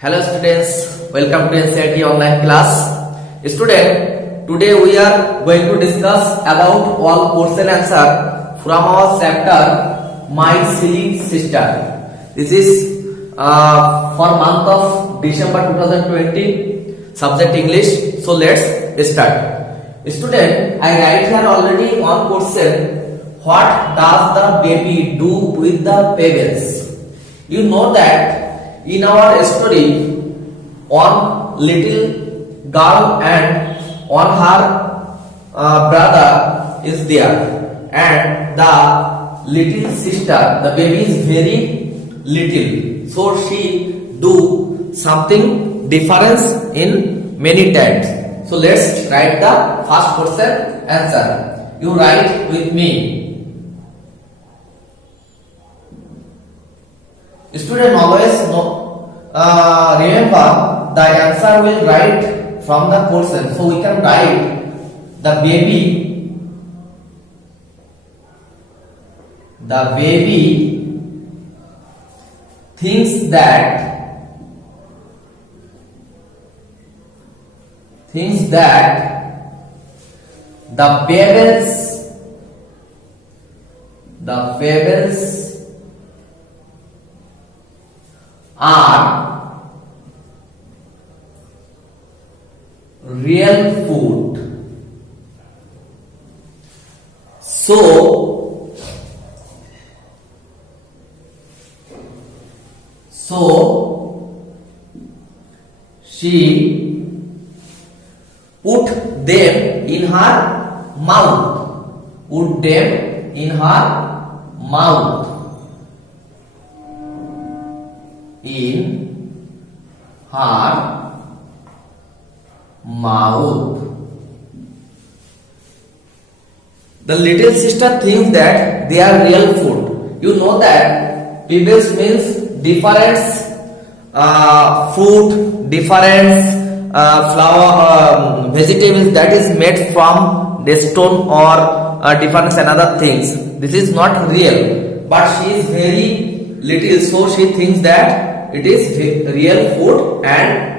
Hello students, welcome to NCERT online class. Student, today we are going to discuss about all question answer from our chapter My Silly Sister. This is for month of December 2020, subject English. So let's start. Student, I write here already one question. What does the baby do with the pebbles? You know that in our story, one little girl and one her brother is there, and the little sister, the baby is very little, so she do something difference in many times. So let's write the first question answer. You write with me. Student always remember the answer will write from the question. So we can write the baby thinks that the pebbles are real food. So she put them in her mouth. Put them in her mouth. In her mouth. The little sister thinks that they are real food. You know that pebbles means different fruit, different flower, vegetables that is made from the stone or different another things. This is not real, but she is very little, so she thinks that it is real food and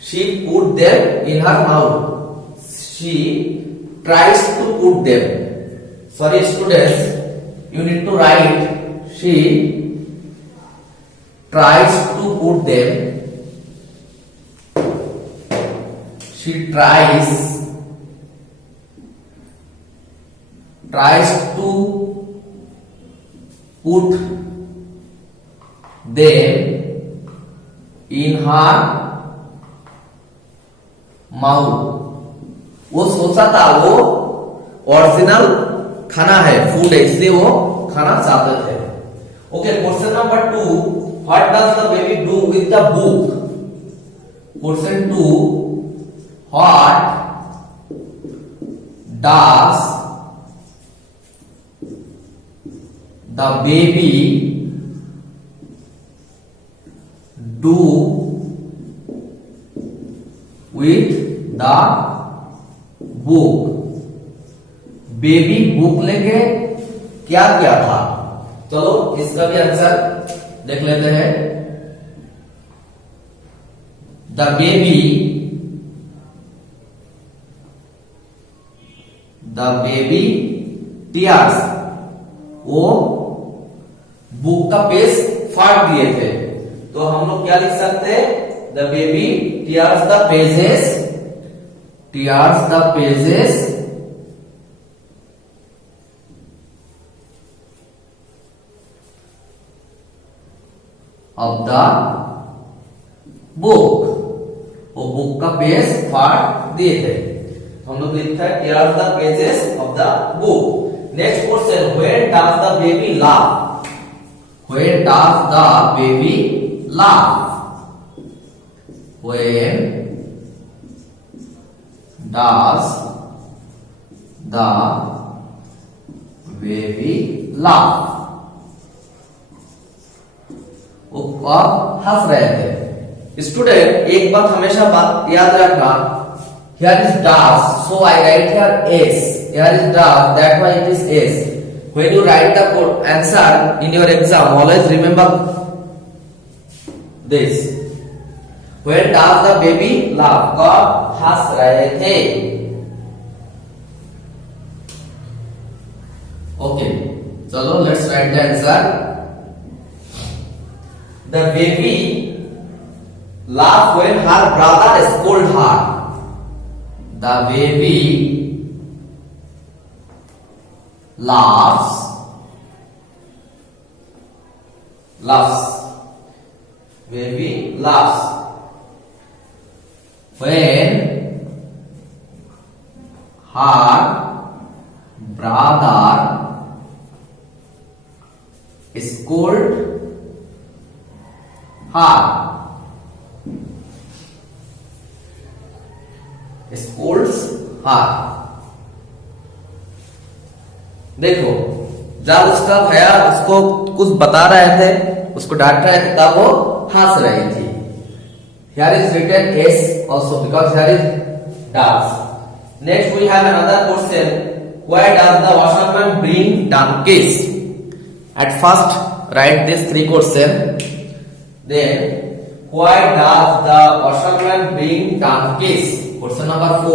she put them in her mouth. She tries to put them. Sorry students, you need to write. She tries to put them. She tries to put them in her mouth. वो सोचा था वो original खाना है, food है, इसलिए वो खाना चाहते थे. Okay, question number 2. What does the baby do with the book? Question 2. What does the baby do with the book? Baby book लेके क्या किया था? चलो इसका भी आंसर देख लेते हैं. द बेबी टीयर्स, वो बुक का पेज फाड़ दिए थे, तो हम लोग क्या लिख सकते हैं? The baby tears the pages of the book. वो बुक का पेज फाड़ दिए थे, तो हम लोग लिखता है tears the pages of the book. Next question. When does the baby laugh? When does the baby laugh? When does the baby laugh? वो हंस रहे थे. स्टूडेंट, एक बात हमेशा बात याद रखना. Here is does, so I write here s. Here is does, that's why it is s. When you write the answer in your exam, always remember this. When does the baby laugh? कब हंस रहे थे? Okay, चलो let's write the answer. The baby laugh when her brother scold her. The baby laughs baby laughs when her brother scold her. Scolds her. देखो, जब उसका भैया उसको कुछ बता रहे थे, उसको डांट रहे थे, तब वो हंस रही थी. Here is written S also because here is does. Next we have another question. Why does the washerman bring donkeys? At first write these three questions. Then why does the washerman bring donkeys? Question number 4.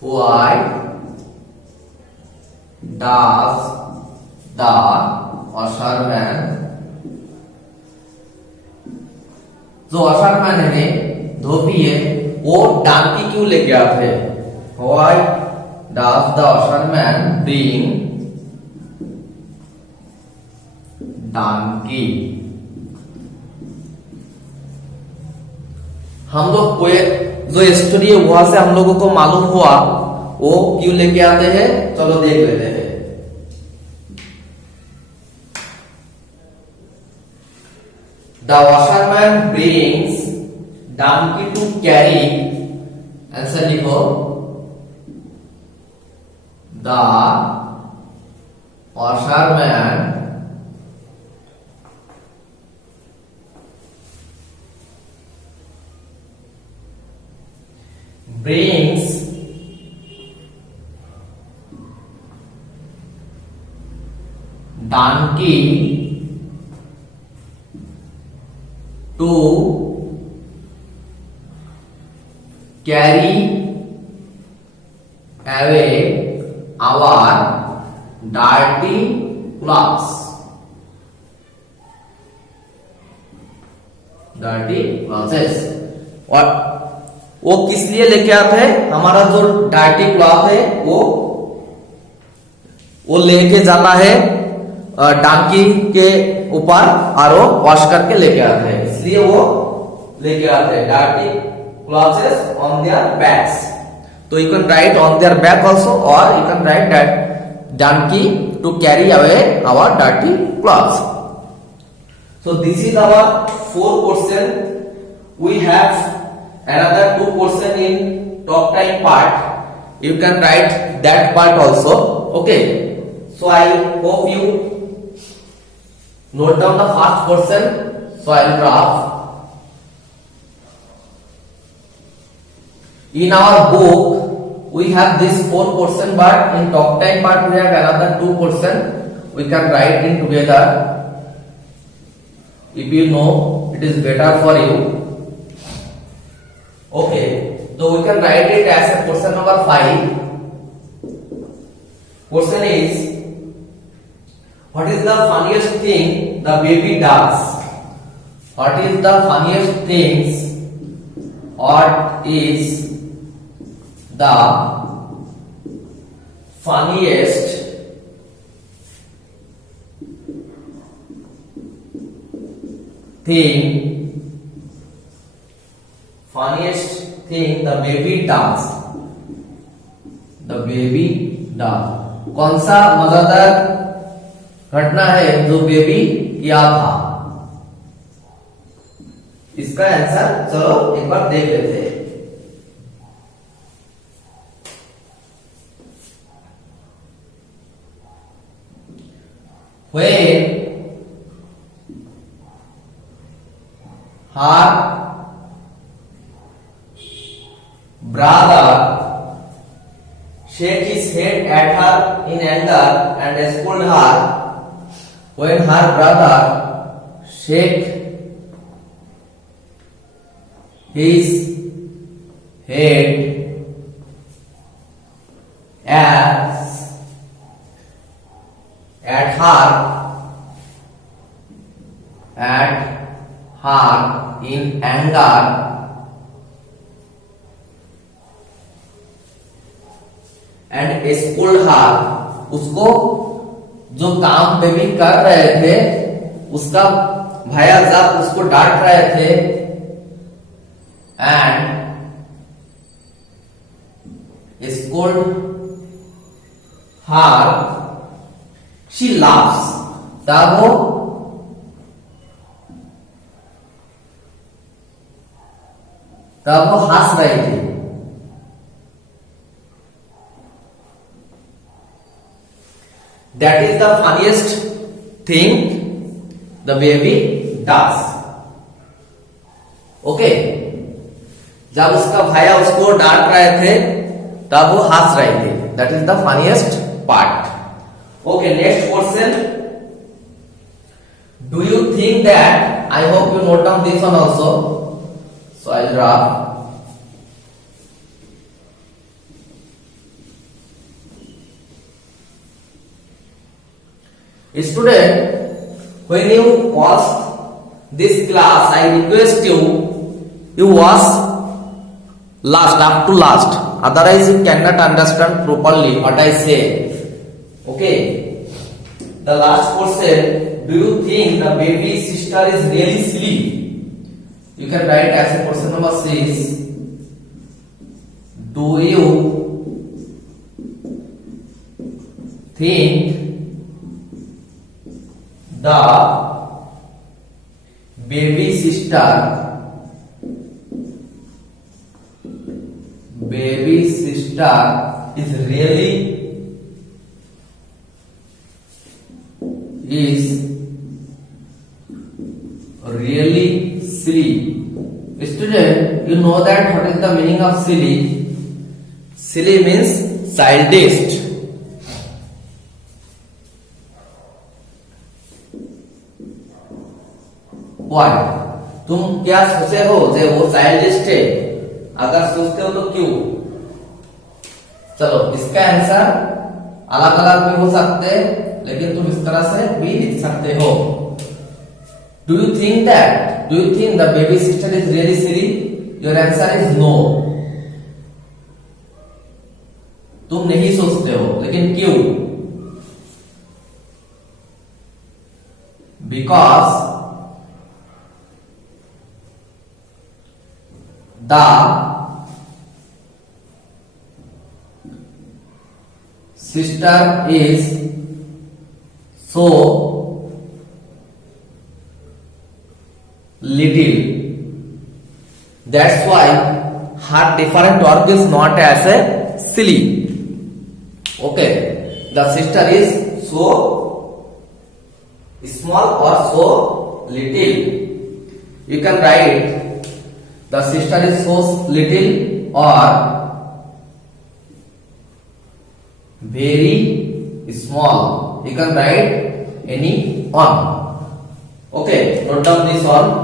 Why does the washerman, जो washerman है धोबी है, वो डांकी क्यों लेके आते हैं? Why does the washerman bring donkey? हम लोग को जो स्टोरी है वहां से हम लोगों को मालूम हुआ वो क्यों लेके आते हैं. चलो देख लेते हैं. The washerman brings donkey to carry. Answer लिखो. The washerman brings donkey to carry away our dirty clothes. और वो किस लिए लेके आते हैं? हमारा जो डार्टी क्लॉथ है वो लेके जाना है डांकी के ऊपर और वो वॉश करके लेके आते हैं, इसलिए वो लेके आते हैं dirty clothes on their backs. तो you can write on their back also और you can write that donkey to carry away our dirty clothes. So this is our 4 question. We have another 2 question in talk time part. You can write that part also. Okay. So I hope you note down the first question. So I will draw. In our book we have this 4 question, but in talk time part we have another 2 question. We can write in together. If you know, it is better for you. Okay, so we can write it as a question number 5. Question is, what is the funniest thing the baby does? What is the funniest things? What is the funniest thing the baby does? The baby does. कौन सा मजेदार घटना है जो baby किया था? इसका answer चलो एक बार देख लेते हैं. When her brother shake his head at her in anger and scold her. When her brother shake his head at her in anger and scold her. उसको जो काम बेबी कर रहे थे उसका भैया साहब उसको डांट रहे थे and scold her, she laughs. तब वो हंस रही थी. That is the funniest thing the baby does. Okay. जब उसका भैया उसको डांट रहे थे तब वो हंस रहे थे. That is the funniest part. Okay, next question. Do you think that, I hope you note down this one also. So I'll draw. Student, when you watch this class, I request you watch last, up to last. Otherwise, you cannot understand properly what I say. Okay. The last question. Do you think the baby sister is really silly? You can write as a question number 6. Do you think the baby sister is really silly? Student, you know that what is the meaning of silly? Silly means childish. Why? तुम क्या सोचे हो जे वो childish है? अगर सोचते हो तो क्यों? चलो, इसका आंसर अलग अलग भी हो सकते हैं, लेकिन तुम इस तरह से भी लिख सकते हो. Do you think the baby sister is really silly? Your answer is no. तुम नहीं सोचते हो, लेकिन क्यों? Because the sister is so little. That's why her different work is not as a silly. Okay, the sister is so small or so little. You can write the sister is so little or very small. You can write any one. Okay, note down this one.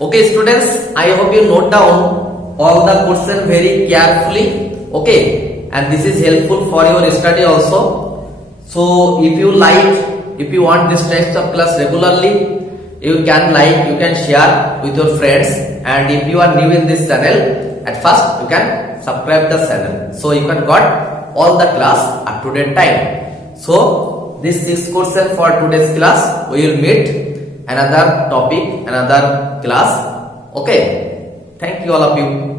Okay students, I hope you note down all the question very carefully. Okay, and this is helpful for your study also. So if you want this types of class regularly, you can like, you can share with your friends, and if you are new in this channel, at first you can subscribe the channel, so you can got all the class up to date time. So this is question for today's class. We will meet another topic, another class. Okay, thank you all of you.